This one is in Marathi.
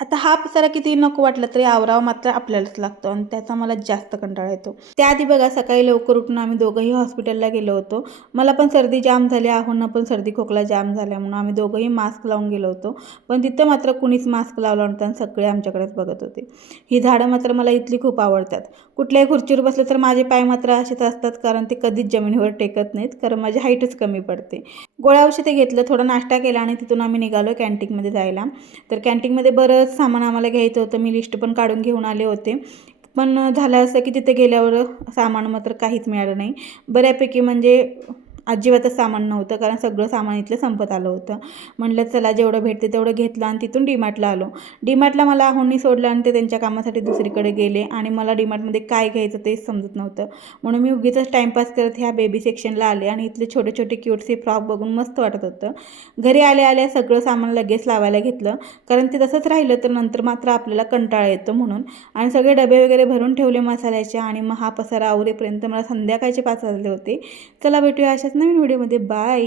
आता हा पसारा किती नको वाटला तरी आवरावा मात्र आपल्यालाच लागतो आणि त्याचा मला जास्त कंटाळा येतो. त्याआधी बघा सकाळी लवकर उठून आम्ही दोघंही हॉस्पिटलला गेलो होतो. मला पण सर्दी जाम झाली, आहोंना पण सर्दी खोकला जाम झाल्या म्हणून आम्ही दोघंही मास्क लावून गेलो होतो. पण तिथं मात्र कुणीच मास्क लावला नव्हता आणि सगळे आमच्याकडेच बघत होते. ही झाडं मात्र मला इथली खूप आवडतात. कुठल्याही खुर्चीवर बसले तर माझे पाय मात्र असेच असतात, कारण ते कधीच जमिनीवर टेकत नाहीत, कारण माझी हाईटच कमी पडते. गोळ्या औषधे घेतलं, थोडा नाश्ता केला आणि तिथून आम्ही निघालो कॅन्टीनमध्ये जायला. तर कॅन्टीनमध्ये बरंच सामान आम्हाला घ्यायचं होतं. मी लिस्ट पण काढून घेऊन आले होते. पण झालं असं की तिथे गेल्यावर सामान मात्र काहीच मिळालं नाही. बऱ्यापैकी म्हणजे अजिबातच सामान नव्हतं, कारण सगळं सामान इथलं संपत आलं होतं. म्हटलं चला जेवढं भेटते तेवढं घेतलं आणि तिथून डीमार्टला आलो. डीमार्टला मला आहोंनी सोडलं आणि ते त्यांच्या कामासाठी दुसरीकडे गेले आणि मला डीमार्टमध्ये काय घ्यायचं तेच समजत नव्हतं. म्हणून मी उगीचच टाईमपास करत ह्या बेबी सेक्शनला आले आणि इथले छोटे छोटे क्यूटसे फ्रॉक बघून मस्त वाटत होतं. घरी आल्या आल्या सगळं सामान लगेच लावायला घेतलं, कारण ते तसंच राहिलं तर नंतर मात्र आपल्याला कंटाळा येतो म्हणून. आणि सगळे डबे वगैरे भरून ठेवले मसाल्याचे आणि मग हा पसारा आवरेपर्यंत मला संध्याकाळचे 5 वाजले होते. चला भेटूया अशाच नवीन व्हिडिओमध्ये. बाय.